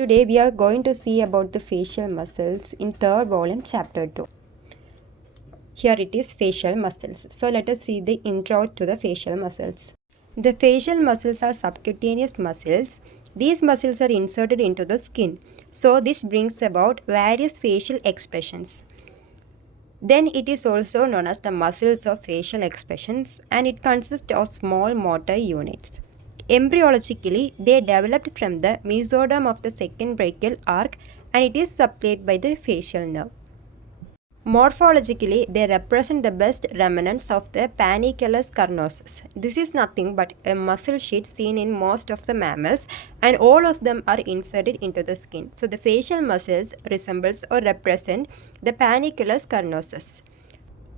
Today we are going to see about the facial muscles in third volume chapter 2. Here it is facial muscles. So let us see the intro to the facial muscles. The facial muscles are subcutaneous muscles. These muscles are inserted into the skin. So this brings about various facial expressions. Then it is also known as the muscles of facial expressions and it consists of small motor units. Embryologically, they developed from the mesoderm of the second brachial arc and it is supplied by the facial nerve. Morphologically, they represent the best remnants of the panniculus carnosus. This is nothing but a muscle sheet seen in most of the mammals and all of them are inserted into the skin. So the facial muscles resembles or represent the panniculus carnosus.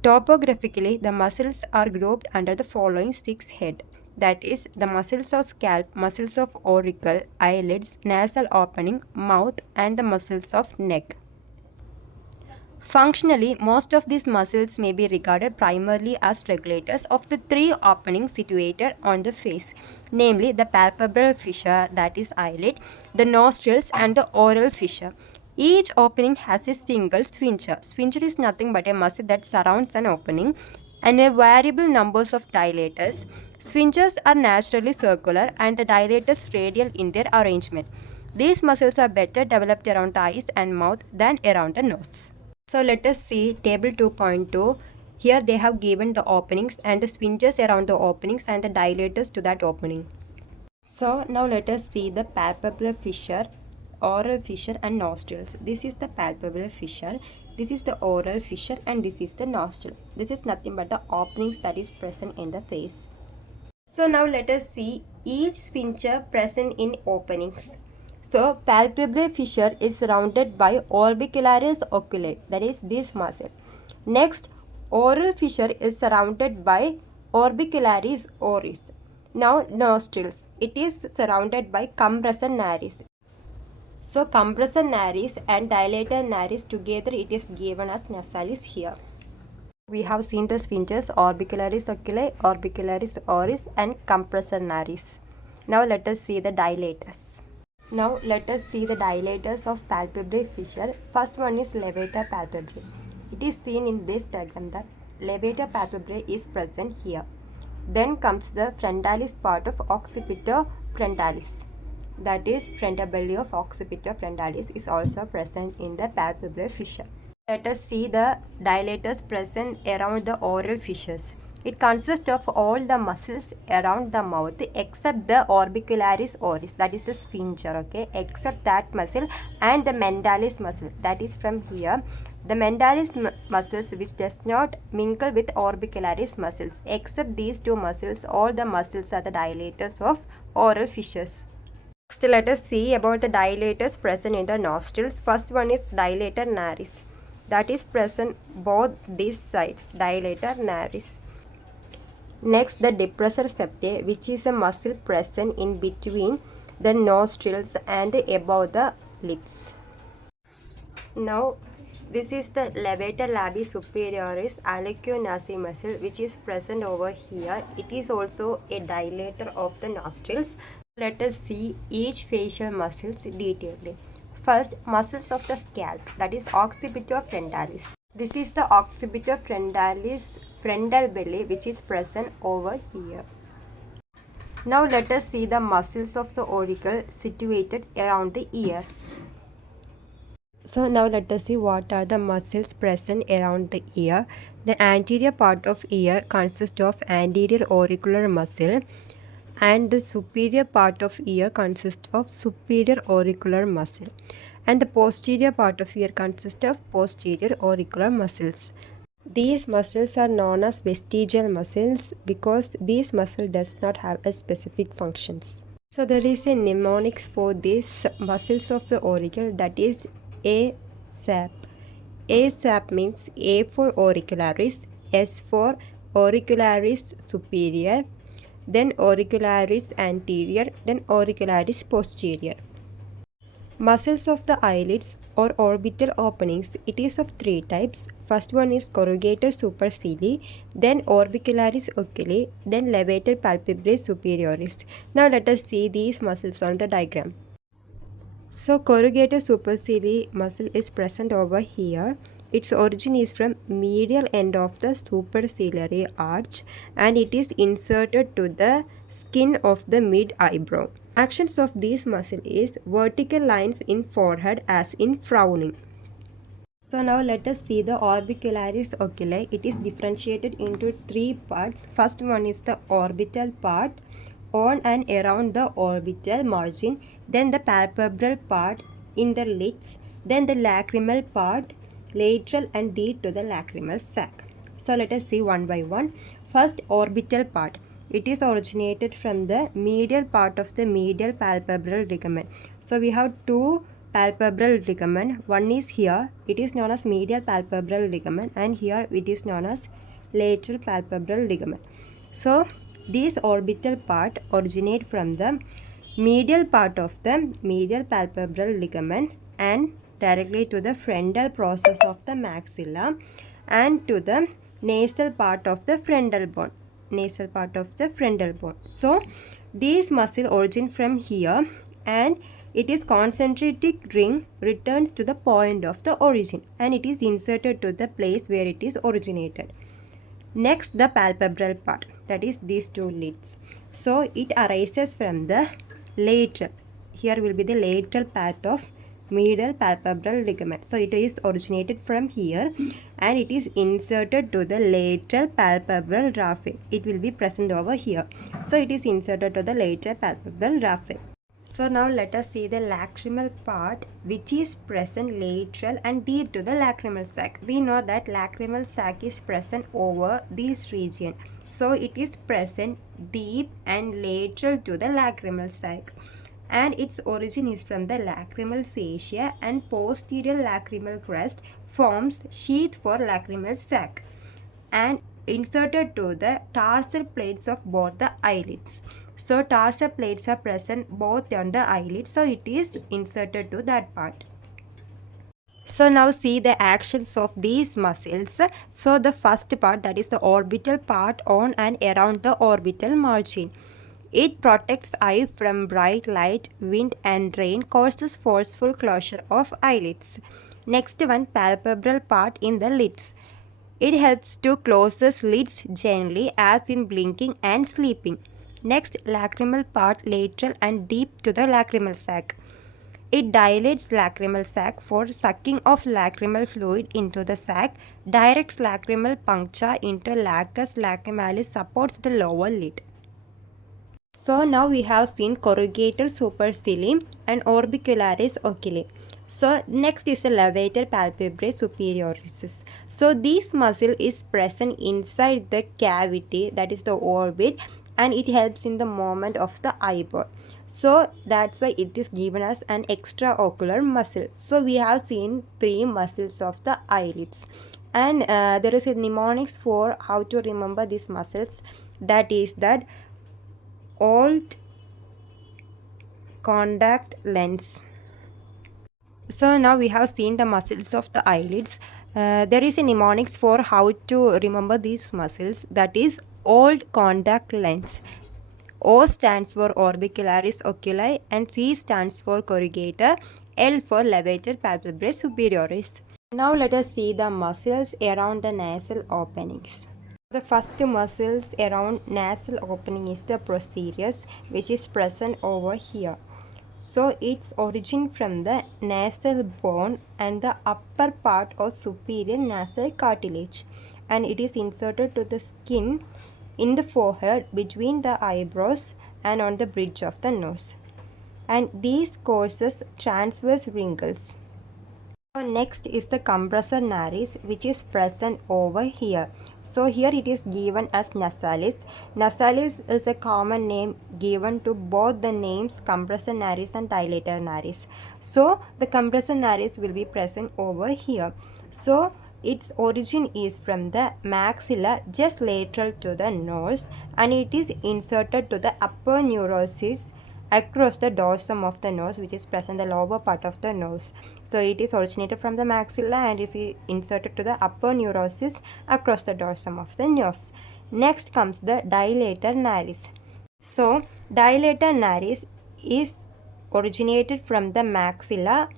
Topographically, the muscles are grouped under the following 6 heads. That is, the muscles of scalp, muscles of auricle, eyelids, nasal opening, mouth and the muscles of neck. Functionally, most of these muscles may be regarded primarily as regulators of the 3 openings situated on the face, namely the palpebral fissure, that is eyelid, the nostrils and the oral fissure. Each opening has a single sphincter. Sphincter is nothing but a muscle that surrounds an opening and a variable numbers of dilators. Sphincters are naturally circular and the dilators radial in their arrangement. These muscles are better developed around the eyes and mouth than around the nose. So let us see table 2.2. Here they have given the openings and the sphincters around the openings and the dilators to that opening. So now let us see the palpebral fissure, oral fissure and nostrils. This is the palpebral fissure, this is the oral fissure and this is the nostril. This is nothing but the openings that is present in the face. So now let us see each sphincter present in openings. So palpebral fissure is surrounded by orbicularis oculi, that is this muscle. Next, oral fissure is surrounded by orbicularis oris. Now nostrils, it is surrounded by compressor naris. So compressor naris and dilator naris together it is given as nasalis here. We have seen the sphincters orbicularis oculi, orbicularis oris and compressor naris. Now let us see the dilators. Now let us see the dilators of palpebral fissure. First one is levator palpebrae. It is seen in this diagram that levator palpebrae is present here. Then comes the frontalis part of occipito frontalis. That is frontal belly of occipito frontalis is also present in the palpebral fissure. Let us see the dilators present around the oral fissures. It consists of all the muscles around the mouth except the orbicularis oris, that is the sphincter, okay, except that muscle and the mentalis muscle, that is from here. The mentalis muscles which does not mingle with orbicularis muscles. Except these 2 muscles, all the muscles are the dilators of oral fissures. Next, let us see about the dilators present in the nostrils. First one is dilator naris, that is present both these sides, dilator naris. Next, the depressor septae, which is a muscle present in between the nostrils and above the lips. Now, this is the levator labii superioris aliquo-nasi muscle, which is present over here. It is also a dilator of the nostrils. Let us see each facial muscles detailedly. First, muscles of the scalp, that is occipito frontalis. This is the occipito frontalis frontal belly which is present over here. Now let us see the muscles of the auricle situated around the ear. So now let us see what are the muscles present around the ear. The anterior part of ear consists of anterior auricular muscle and the superior part of ear consists of superior auricular muscle and the posterior part of ear consists of posterior auricular muscles. These muscles are known as vestigial muscles because these muscle does not have a specific functions. So there is a mnemonics for these muscles of the auricle, that is ASAP. ASAP means A for auricularis, S for auricularis superior, then auricularis anterior, then auricularis posterior. Muscles of the eyelids or orbital openings, it is of 3 types. First one is corrugator supercilii, then orbicularis oculi, then levator palpebrae superioris. Now let us see these muscles on the diagram. So corrugator supercilii muscle is present over here. Its origin is from medial end of the superciliary arch and it is inserted to the skin of the mid eyebrow. Actions of this muscle is vertical lines in forehead as in frowning. So now let us see the orbicularis oculi. It is differentiated into three parts. First one is the orbital part on and around the orbital margin, then the palpebral part in the lids, then the lacrimal part lateral and deep to the lacrimal sac. So let us see one by one. First, orbital part. It is originated from the medial part of the medial palpebral ligament. So we have two palpebral ligament. One is here, it is known as medial palpebral ligament, and here it is known as lateral palpebral ligament. So this orbital part originate from the medial part of the medial palpebral ligament and directly to the frontal process of the maxilla and to the nasal part of the frontal bone. So these muscle origin from here and it is concentric ring returns to the point of the origin and it is inserted to the place where it is originated. Next, the palpebral part, that is these two lids. So it arises from the lateral. Here will be the lateral part of medial palpebral ligament. So it is originated from here and it is inserted to the lateral palpebral raphe. It will be present over here. So it is inserted to the lateral palpebral raphe. So now let us see the lacrimal part, which is present lateral and deep to the lacrimal sac. We know that lacrimal sac is present over this region. So it is present deep and lateral to the lacrimal sac. And its origin is from the lacrimal fascia and posterior lacrimal crest forms sheath for lacrimal sac and inserted to the tarsal plates of both the eyelids. So tarsal plates are present both on the eyelids, so it is inserted to that part. So now see the actions of these muscles. So the first part, that is the orbital part on and around the orbital margin. It protects eye from bright light, wind and rain, causes forceful closure of eyelids. Next one, palpebral part in the lids. It helps to close lids gently as in blinking and sleeping. Next, lacrimal part lateral and deep to the lacrimal sac. It dilates lacrimal sac for sucking of lacrimal fluid into the sac, directs lacrimal puncture into lacus lacrimalis, supports the lower lid. So now we have seen corrugator supercilii and orbicularis oculi. So next is the levator palpebrae superioris. So this muscle is present inside the cavity, that is the orbit, and it helps in the movement of the eyeball. So that's why it is given as an extraocular muscle. So we have seen three muscles of the eyelids. And there is a mnemonics for how to remember these muscles. That is that old contact lens. So now we have seen the muscles of the eyelids. There is a mnemonics for how to remember these muscles, that is old contact lens. O stands for orbicularis oculi and C stands for corrugator, L for levator palpebrae superioris. Now let us see the muscles around the nasal openings. The first muscles around nasal opening is the procerus, which is present over here. So its origin from the nasal bone and the upper part of superior nasal cartilage, and it is inserted to the skin in the forehead between the eyebrows and on the bridge of the nose, and these causes transverse wrinkles. So next is the compressor nares, which is present over here. So here it is given as nasalis. Nasalis is a common name given to both the names compressor nares and dilator nares. So the compressor nares will be present over here. So its origin is from the maxilla just lateral to the nose and it is inserted to the upper neurosis across the dorsum of the nose, which is present in the lower part of the nose. So it is originated from the maxilla and is inserted to the upper neurosis across the dorsum of the nose. Next comes the dilator nares. So dilator nares is originated from the maxilla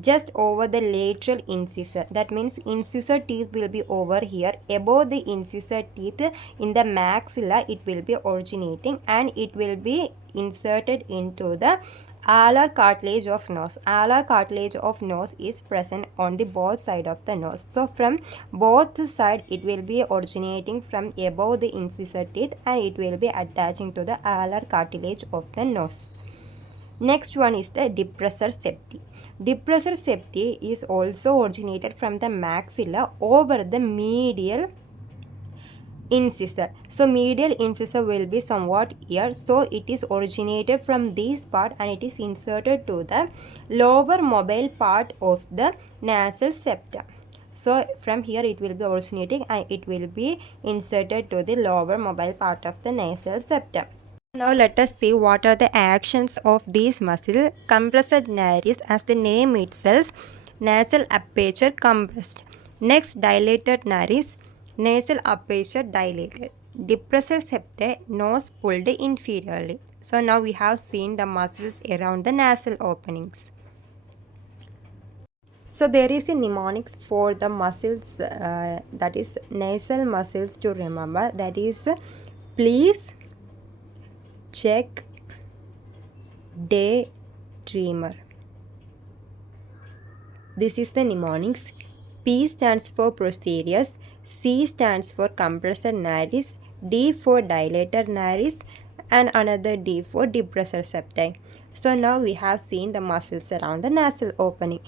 just over the lateral incisor. That means incisor teeth will be over here. Above the incisor teeth in the maxilla it will be originating, and it will be inserted into the alar cartilage of nose. Alar cartilage of nose is present on the both side of the nose. So from both side it will be originating from above the incisor teeth, and it will be attaching to the alar cartilage of the nose. Next one is the depressor septi. Depressor septi is also originated from the maxilla over the medial incisor. So medial incisor will be somewhat here. So it is originated from this part and it is inserted to the lower mobile part of the nasal septum. So from here it will be originating and it will be inserted to the lower mobile part of the nasal septum. Now let us see what are the actions of these muscles. Compressed nares, as the name itself, nasal aperture compressed. Next, dilated nares, nasal aperture dilated. Depressor septi, nose pulled inferiorly. So now we have seen the muscles around the nasal openings. So there is a mnemonics for the muscles, that is nasal muscles to remember. That is, please check daydreamer. This is the mnemonics. P stands for posterior, C stands for compressor nares, D for dilator nares, and another D for depressor septi. So now we have seen the muscles around the nasal opening.